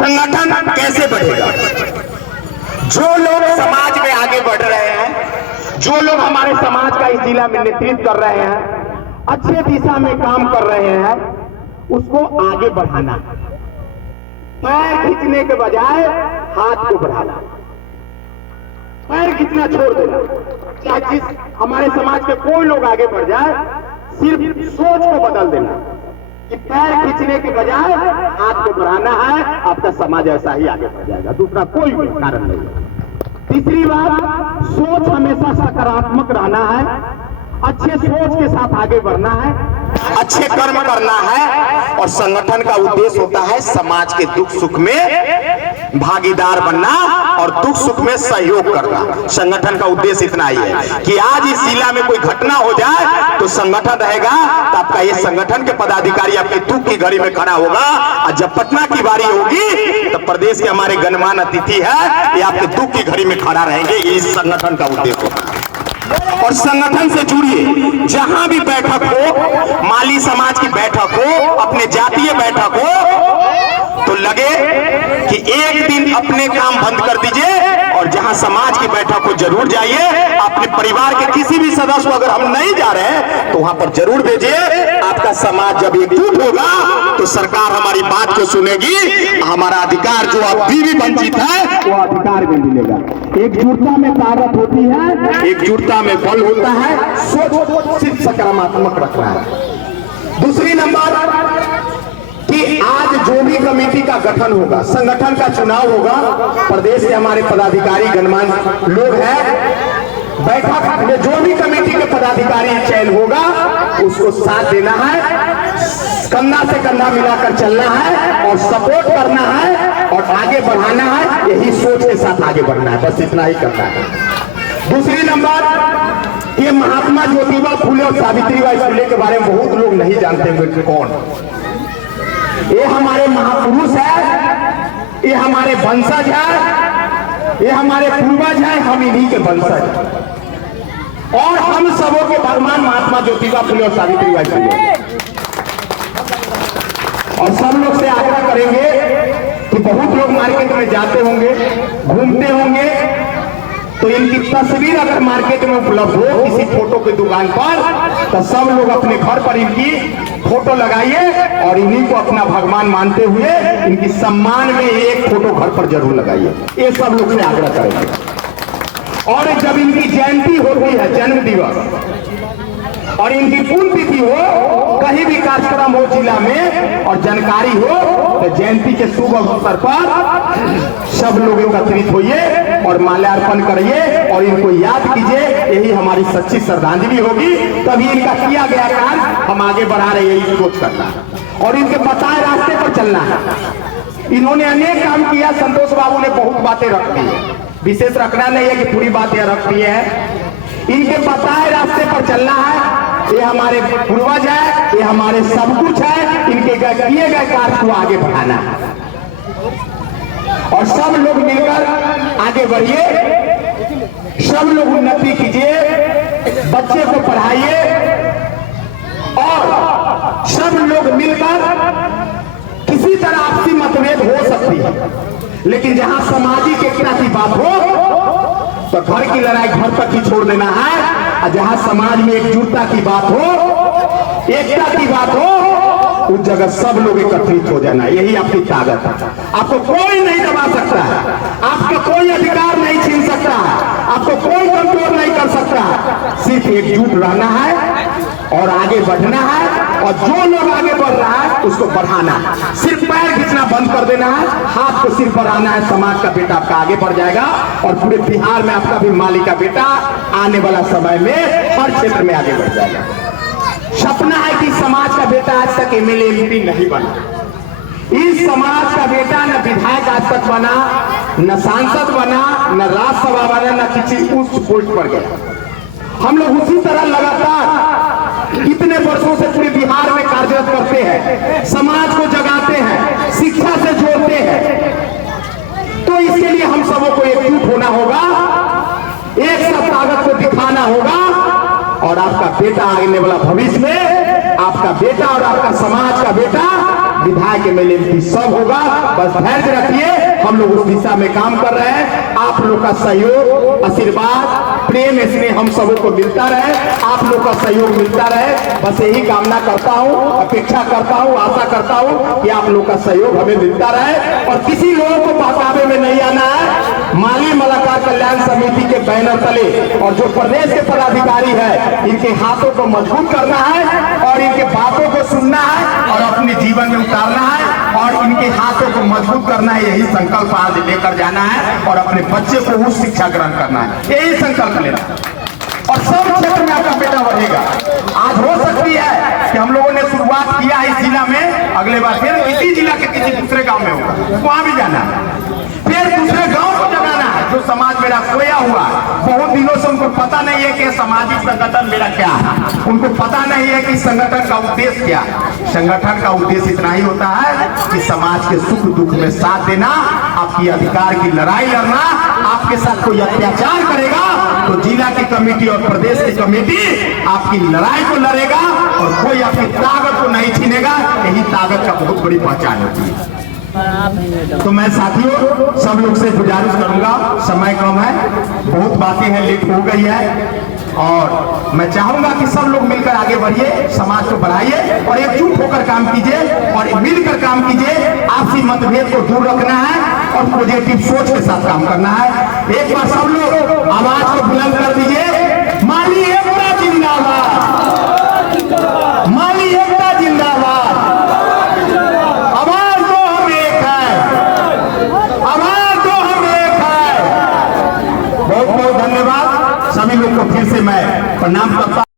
संगठन कैसे बढ़ेगा? जो लोग समाज में आगे बढ़ रहे हैं, जो लोग हमारे समाज का इस जिला में नेतृत्व कर रहे हैं, अच्छे दिशा में काम कर रहे हैं, उसको आगे बढ़ाना। पैर खींचने के बजाय हाथ को बढ़ाना, पैर खींचना छोड़ देना। चाहे जिस हमारे समाज के कोई लोग आगे बढ़ जाए, सिर्फ सोच को बदल देना कि पैर खींचने के बजाय हाथ को बढ़ाना है, आपका समाज ऐसा ही आगे बढ़ जाएगा। दूसरा कोई भी कारण नहीं है। तीसरी बात, सोच हमेशा सकारात्मक रहना है, अच्छे सोच के साथ आगे बढ़ना है, अच्छे कर्म करना है। और संगठन का उद्देश्य होता है समाज के दुख सुख में भागीदार बनना और दुख सुख में सहयोग करना। संगठन का उद्देश्य इतना ही है कि आज इस जिला में कोई घटना हो जाए तो संगठन रहेगा, तो आपका ये संगठन के पदाधिकारी आपके दुख की घड़ी में खड़ा होगा। और जब पटना की बारी होगी तो प्रदेश के हमारे गणमान्य अतिथि है, ये आपके दुख की घड़ी में खड़ा रहेंगे। इस संगठन का उद्देश्य होता है। और संगठन से जुड़िए, जहां भी बैठक हो, माली समाज की बैठक हो, अपने जातीय बैठक हो, तो लगे कि एक दिन अपने काम बंद कर दीजिए और जहां समाज की बैठक हो जरूर जाइए। अपने परिवार के किसी भी सदस्य को अगर हम नहीं जा रहे तो वहां पर जरूर भेजिए। आपका समाज जब एकजुट होगा तो सरकार हमारी बात को सुनेगी, हमारा अधिकार जो अभी भी वंचित है वो अधिकार भी मिलेगा। एकजुटता में ताकत होती है, एकजुटता में बल होता है। सोच सिर्फ सकारात्मक रखना है। दूसरी नंबर कि आज जो भी कमेटी का गठन होगा, संगठन का चुनाव होगा, प्रदेश के हमारे पदाधिकारी गणमान्य लोग हैं, बैठक में जो भी कमेटी के पदाधिकारी चयन होगा उसको साथ देना है, कंधा से कंधा मिलाकर चलना है और सपोर्ट करना है और आगे बढ़ाना है। यही सोच के साथ आगे बढ़ना है, बस इतना ही करना है। दूसरी नंबर, ये महात्मा ज्योतिबा फुले और सावित्रीबाई फुले के बारे में बहुत लोग नहीं जानते हुए कौन। ये हमारे महापुरुष है, ये हमारे वंशज है, ये हमारे पूर्वज है, हम इन्हीं के वंशज और हम सबों के भगवान महात्मा ज्योतिबा फुले और सावित्रीबाई फुले। और सब लोग से आग्रह करेंगे कि बहुत लोग मार्केट में जाते होंगे, घूमते होंगे, तो इनकी तस्वीर अगर मार्केट में उपलब्ध हो किसी फोटो की दुकान पर, तो सब लोग अपने घर पर इनकी फोटो लगाइए और इन्हीं को अपना भगवान मानते हुए इनकी सम्मान में एक फोटो घर पर जरूर लगाइए। ये सब लोग से आग्रह करेंगे। और जब इनकी जयंती होती है, जन्म दिवस, और इनकी पुण्यतिथि हो, कहीं भी कार्यक्रम हो जिला में और जानकारी हो, तो जयंती के शुभ अवसर पर सब लोग एकत्रित होइए और माल्यार्पण करिए और इनको याद कीजिए। यही हमारी सच्ची श्रद्धांजलि होगी। तभी इनका किया गया काम हम आगे बढ़ा रहे हैं, यही सोच करना है और इनके बताए रास्ते पर चलना है। इन्होंने अनेक काम किया, संतोष बाबू ने बहुत बातें रख दी है, विशेष रखना नहीं है कि पूरी बातें रख दी है। इनके बताए रास्ते पर चलना है। ये हमारे पूर्वज है, ये हमारे सब कुछ है। इनके किए गए कार्य को आगे बढ़ाना है और सब लोग मिलकर आगे बढ़िए, सब लोग उन्नति कीजिए, बच्चे को पढ़ाइए और सब लोग मिलकर, किसी तरह आपसी मतभेद हो सकती है, लेकिन जहां सामाजिक एकता की बात हो तो घर की लड़ाई घर तक ही छोड़ देना है। और जहां समाज में एकजुटता की बात हो, एकता की बात हो, उस जगह सब लोग एकत्रित हो जाना। यही आपकी ताकत है। आपको कोई नहीं दबा सकता है, आपका कोई अधिकार नहीं छीन सकता है, आपको कोई कंट्रोल नहीं कर सकता है। सिर्फ एकजुट रहना है और आगे बढ़ना है और जो लोग आगे बढ़ रहा है उसको बढ़ाना है। सिर्फ पैर खींचना बंद कर देना है, हाथ को सिर्फ बढ़ाना है। समाज का बेटा आपका आगे बढ़ जाएगा और पूरे बिहार में आपका भी माली का बेटा आने वाला समय में हर क्षेत्र में आगे बढ़ जाएगा। सपना है कि समाज का बेटा आज तक एमएलए एमपी नहीं बना, इस समाज का बेटा न विधायक आज तक बना, न सांसद बना, न राज्यसभा बना, न किसी उच्च पोस्ट पर गया। हम लोग उसी तरह लगातार इतने वर्षों से पूरे बिहार में कार्यरत करते हैं, समाज को जगाते हैं, शिक्षा से जोड़ते हैं। तो इसके लिए हम सबों को एकजुट होना होगा, एक साथ ताकत को दिखाना होगा और आपका बेटा आने वाला भविष्य में, आपका बेटा और आपका समाज का बेटा विधायक एमएलए एमपी सब होगा। बस धैर्य रखिए, हम लोग उस दिशा में काम कर रहे हैं। आप लोग का सहयोग, आशीर्वाद, प्रेम, स्नेह हम सबों को मिलता रहे, आप लोग का सहयोग मिलता रहे। बस यही कामना करता हूँ, अपेक्षा करता हूँ, आशा करता हूँ कि आप लोग का सहयोग हमें मिलता रहे। और किसी लोगों को बहकावे में नहीं आना है। माली मलाकार कल्याण समिति के बैनर तले और जो प्रदेश के पदाधिकारी है, इनके हाथों को मजबूत करना है और इनके बातों को सुनना है और अपने जीवन में उतारना है और इनके हाथों को मजबूत करना है। यही संकल्प आज लेकर जाना है और अपने बच्चे को उच्च शिक्षा ग्रहण करना है, यही संकल्प लेना और सब क्षेत्र में आपका बेटा बढ़ेगा। आज हो सकती है कि हम लोगों ने शुरुआत किया है इस जिला में, अगले बार फिर इसी जिला के किसी दूसरे गांव में होगा, वहां भी जाना है, फिर दूसरे गांव को जगाना है जो समाज मेरा खोया हुआ है। बहुत दिनों से उनको पता नहीं है कि सामाजिक संगठन मेरा क्या है, उनको पता नहीं है कि संगठन का उद्देश्य क्या है। संगठन का उद्देश्य इतना ही होता है कि समाज के सुख दुख में साथ देना, आपकी अधिकार की लड़ाई लड़ना। आपके साथ कोई अत्याचार करेगा तो जिला की कमेटी और प्रदेश की कमेटी आपकी लड़ाई को लड़ेगा और कोई आपकी ताकत को नहीं छीनेगा। यही ताकत का बहुत बड़ी पहचान होती है। तो मैं साथियों सब लोग से गुजारिश करूंगा, समय कम है, बहुत बातें हैं, लेट हो गई है और मैं चाहूंगा कि सब लोग मिलकर आगे बढ़िए, समाज को बढ़ाइए और एकजुट होकर काम कीजिए और मिलकर काम कीजिए। आपसी मतभेद को दूर रखना है और पॉजिटिव सोच के साथ काम करना है। एक बार सब लोग आवाज को बुलंद कर दीजिए, माली एकता जिंदाबाद, माली एकता जिंदाबाद। आवाज दो हम एक है, आवाज दो हम एक है। बहुत बहुत धन्यवाद। सभी लोग को फिर से मैं प्रणाम करता हूं।